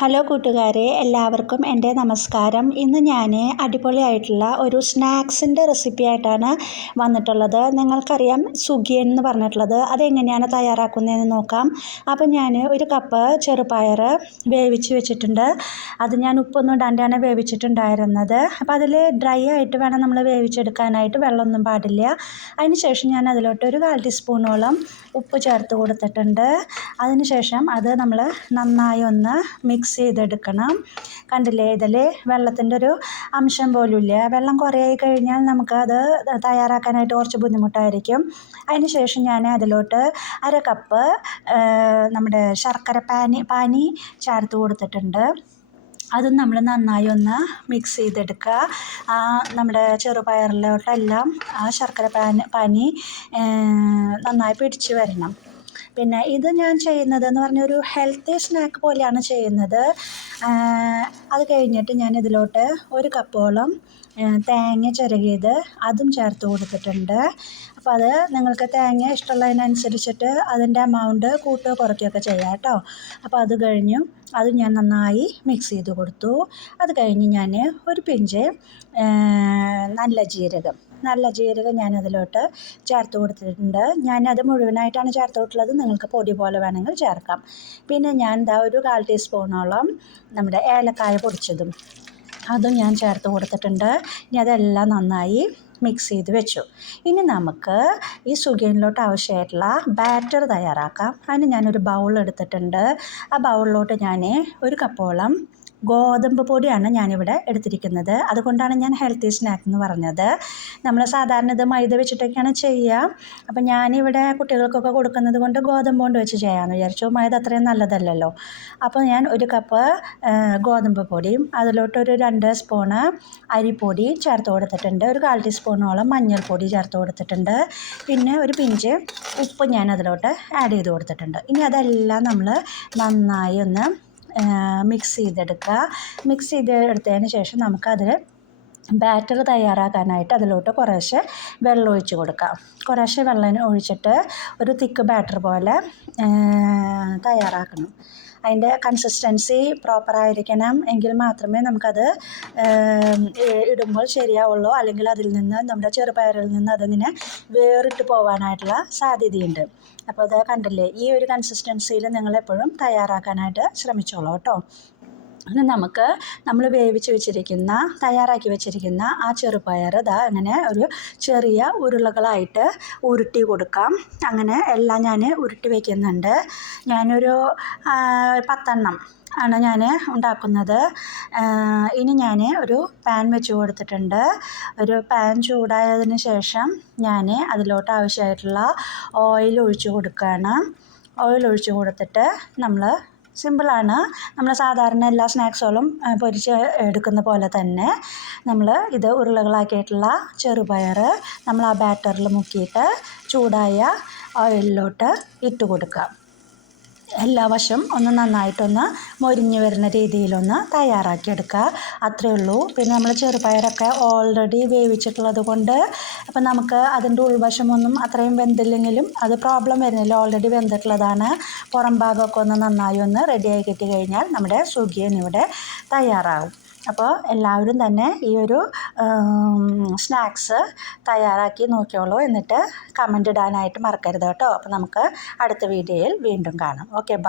Hello കൂട്ടുകാരെ, എല്ലാവർക്കും എൻ്റെ നമസ്കാരം. ഇന്ന് ഞാൻ അടിപൊളിയായിട്ടുള്ള ഒരു സ്നാക്സിൻ്റെ റെസിപ്പി ആയിട്ടാണ് വന്നിട്ടുള്ളത്. നിങ്ങൾക്കറിയാം സുഗിയൻ എന്ന് പറഞ്ഞിട്ടുള്ളത്, അതെങ്ങനെയാണ് തയ്യാറാക്കുന്നതെന്ന് നോക്കാം. അപ്പം ഞാൻ ഒരു കപ്പ് ചെറുപയർ വേവിച്ച് വെച്ചിട്ടുണ്ട്. അത് ഞാൻ ഉപ്പൊന്നും ഇടാണ്ടാണ് വേവിച്ചിട്ടുണ്ടായിരുന്നത്. അപ്പോൾ അതിൽ ഡ്രൈ ആയിട്ട് വേണം നമ്മൾ വേവിച്ചെടുക്കാനായിട്ട്, വെള്ളമൊന്നും പാടില്ല. അതിന് ശേഷം ഞാൻ അതിലോട്ട് ഒരു 1/4 ടീസ്പൂണോളം ഉപ്പ് ചേർത്ത് കൊടുത്തിട്ടുണ്ട്. അതിന് ശേഷം അത് നമ്മൾ നന്നായി ഒന്ന് മിക്സ് ചെയ്തെടുക്കണം. കണ്ടില്ലേ, ഇതിൽ വെള്ളത്തിൻ്റെ ഒരു അംശം പോലും ഇല്ല. വെള്ളം കുറേ കഴിഞ്ഞാൽ നമുക്കത് തയ്യാറാക്കാനായിട്ട് കുറച്ച് ബുദ്ധിമുട്ടായിരിക്കും. അതിന് ശേഷം ഞാൻ അതിലോട്ട് 1/2 കപ്പ് നമ്മുടെ ശർക്കര പാനി ചേർത്ത് കൊടുത്തിട്ടുണ്ട്. അതും നമ്മൾ നന്നായി ഒന്ന് മിക്സ് ചെയ്തെടുക്കുക. നമ്മുടെ ചെറുപയറിലോട്ടെല്ലാം ആ ശർക്കര പാനി നന്നായി പിടിച്ച് വരണം. പിന്നെ ഇത് ഞാൻ ചെയ്യുന്നതെന്ന് പറഞ്ഞാൽ ഒരു ഹെൽത്തി സ്നാക്ക് പോലെയാണ് ചെയ്യുന്നത്. അത് കഴിഞ്ഞിട്ട് ഞാൻ ഇതിലോട്ട് 1 കപ്പോളം തേങ്ങ ചിരകിയത് അതും ചേർത്ത് കൊടുത്തിട്ടുണ്ട്. അപ്പോൾ അത് നിങ്ങൾക്ക് തേങ്ങ ഇഷ്ടമുള്ളതിനനുസരിച്ചിട്ട് അതിൻ്റെ എമൗണ്ട് കൂട്ടുകയോ കുറയ്ക്കുകയൊക്കെ ചെയ്യാം കേട്ടോ. അപ്പോൾ അത് കഴിഞ്ഞു അത് ഞാൻ നന്നായി മിക്സ് ചെയ്ത് കൊടുത്തു. അത് കഴിഞ്ഞ് ഞാൻ ഒരു പിഞ്ച് നല്ല ജീരകം ഞാനതിലോട്ട് ചേർത്ത് കൊടുത്തിട്ടുണ്ട്. ഞാനത് മുഴുവനായിട്ടാണ് ചേർത്ത് കൊടുത്തുള്ളത്. നിങ്ങൾക്ക് പൊടി പോലെ വേണമെങ്കിൽ ചേർക്കാം. പിന്നെ ഞാൻ ഒരു 1/4 ടീസ്പൂണോളം നമ്മുടെ ഏലക്കായ പൊടിച്ചതും അതും ഞാൻ ചേർത്ത് കൊടുത്തിട്ടുണ്ട്. ഇനി അതെല്ലാം നന്നായി മിക്സ് ചെയ്ത് വെച്ചു. ഇനി നമുക്ക് ഈ സുഗിയനിലോട്ട് ആവശ്യമായിട്ടുള്ള ബാറ്റർ തയ്യാറാക്കാം. അതിന് ഞാനൊരു ബൗൾ എടുത്തിട്ടുണ്ട്. ആ ബൗളിലോട്ട് ഞാൻ 1 കപ്പോളം ഗോതമ്പ് പൊടിയാണ് ഞാനിവിടെ എടുത്തിരിക്കുന്നത്. അതുകൊണ്ടാണ് ഞാൻ ഹെൽത്തി സ്നാക്ക് എന്ന് പറഞ്ഞത്. നമ്മൾ സാധാരണ ഇത് മൈദ വെച്ചിട്ടൊക്കെയാണ് ചെയ്യുക. അപ്പം ഞാനിവിടെ കുട്ടികൾക്കൊക്കെ കൊടുക്കുന്നത് കൊണ്ട് ഗോതമ്പ് കൊണ്ട് വെച്ച് ചെയ്യാമെന്ന് വിചാരിച്ചു. മൈദ അത്രയും നല്ലതല്ലല്ലോ. അപ്പോൾ ഞാൻ 1 കപ്പ് ഗോതമ്പ് പൊടിയും അതിലോട്ടൊരു 2 സ്പൂണ് അരിപ്പൊടി ചേർത്ത് കൊടുത്തിട്ടുണ്ട്. ഒരു 1/4 ടീസ്പൂണോളം മഞ്ഞൾപ്പൊടി ചേർത്ത് കൊടുത്തിട്ടുണ്ട്. പിന്നെ ഒരു പിഞ്ച് ഉപ്പ് ഞാൻ അതിലോട്ട് ആഡ് ചെയ്ത് കൊടുത്തിട്ടുണ്ട്. ഇനി അതെല്ലാം നമ്മൾ നന്നായി ഒന്ന് മിക്സ് ചെയ്തെടുക്കുക. മിക്സ് ചെയ്തെടുത്തതിന് ശേഷം നമുക്കതിൽ ബാറ്റർ തയ്യാറാക്കാനായിട്ട് അതിലോട്ട് കുറേശ്ശെ വെള്ളം ഒഴിച്ച് കൊടുക്കാം. കുറേശ്ശെ വെള്ളം ഒഴിച്ചിട്ട് ഒരു തിക്ക് ബാറ്റർ പോലെ തയ്യാറാക്കണം. അതിൻ്റെ കൺസിസ്റ്റൻസി പ്രോപ്പറായിരിക്കണം. എങ്കിൽ മാത്രമേ നമുക്കത് ഇടുമ്പോൾ ശരിയാവുള്ളൂ. അല്ലെങ്കിൽ അതിൽ നിന്ന് നമ്മുടെ ചെറുപയറിൽ നിന്ന് അതിങ്ങനെ വേറിട്ട് പോകാനായിട്ടുള്ള സാധ്യതയുണ്ട്. അപ്പോൾ അത് കണ്ടില്ലേ, ഈ ഒരു കൺസിസ്റ്റൻസിയിൽ നിങ്ങളെപ്പോഴും തയ്യാറാക്കാനായിട്ട് ശ്രമിച്ചോളൂ കേട്ടോ. ഇനി നമുക്ക് നമ്മൾ തയ്യാറാക്കി വെച്ചിരിക്കുന്ന ആ ചെറുപയർ അങ്ങനെ ഒരു ചെറിയ ഉരുളകളായിട്ട് ഉരുട്ടി കൊടുക്കാം. അങ്ങനെ എല്ലാം ഞാൻ ഉരുട്ടി വയ്ക്കുന്നുണ്ട്. ഞാനൊരു 10 ആണ് ഞാൻ ഉണ്ടാക്കുന്നത്. ഇനി ഞാൻ ഒരു പാൻ വെച്ച് കൊടുത്തിട്ടുണ്ട്. ഒരു പാൻ ചൂടായതിന് ശേഷം ഞാൻ അതിലോട്ട് ആവശ്യമായിട്ടുള്ള ഓയിൽ ഒഴിച്ച് കൊടുക്കുകയാണ്. ഓയിൽ ഒഴിച്ച് കൊടുത്തിട്ട് നമ്മൾ സിമ്പിളാണ്. നമ്മൾ സാധാരണ എല്ലാ സ്നാക്സുകളും പൊരിച്ച് എടുക്കുന്ന പോലെ തന്നെ നമ്മൾ ഇത് ഉരുളകളാക്കിയിട്ടുള്ള ചെറുപയർ നമ്മൾ ആ ബാറ്ററിൽ മുക്കിയിട്ട് ചൂടായ ഓയിലിലോട്ട് ഇട്ട് കൊടുക്കുക. എല്ലാ വശം ഒന്ന് നന്നായിട്ടൊന്ന് മൊരിഞ്ഞ് വരുന്ന രീതിയിലൊന്ന് തയ്യാറാക്കിയെടുക്കുക. അത്രയേ ഉള്ളൂ. പിന്നെ നമ്മൾ ചെറുപയറൊക്കെ ഓൾറെഡി വേവിച്ചിട്ടുള്ളത് കൊണ്ട് അപ്പം നമുക്ക് അതിൻ്റെ ഉൾവശമൊന്നും അത്രയും വെന്തില്ലെങ്കിലും അത് പ്രോബ്ലം വരുന്നില്ല. ഓൾറെഡി വെന്തിട്ടുള്ളതാണ്. പുറം ഭാഗമൊക്കെ ഒന്ന് നന്നായി ഒന്ന് റെഡിയായി കിട്ടി കഴിഞ്ഞാൽ നമ്മുടെ സുഗിയൻ ഇവിടെ തയ്യാറാകും. അപ്പോൾ എല്ലാവരും തന്നെ ഈ ഒരു സ്നാക്സ് തയ്യാറാക്കി നോക്കിയോളൂ. എന്നിട്ട് കമൻ്റ് ഇടാനായിട്ട് മറക്കരുത് കേട്ടോ. അപ്പോൾ നമുക്ക് അടുത്ത വീഡിയോയിൽ വീണ്ടും കാണാം. Okay, by.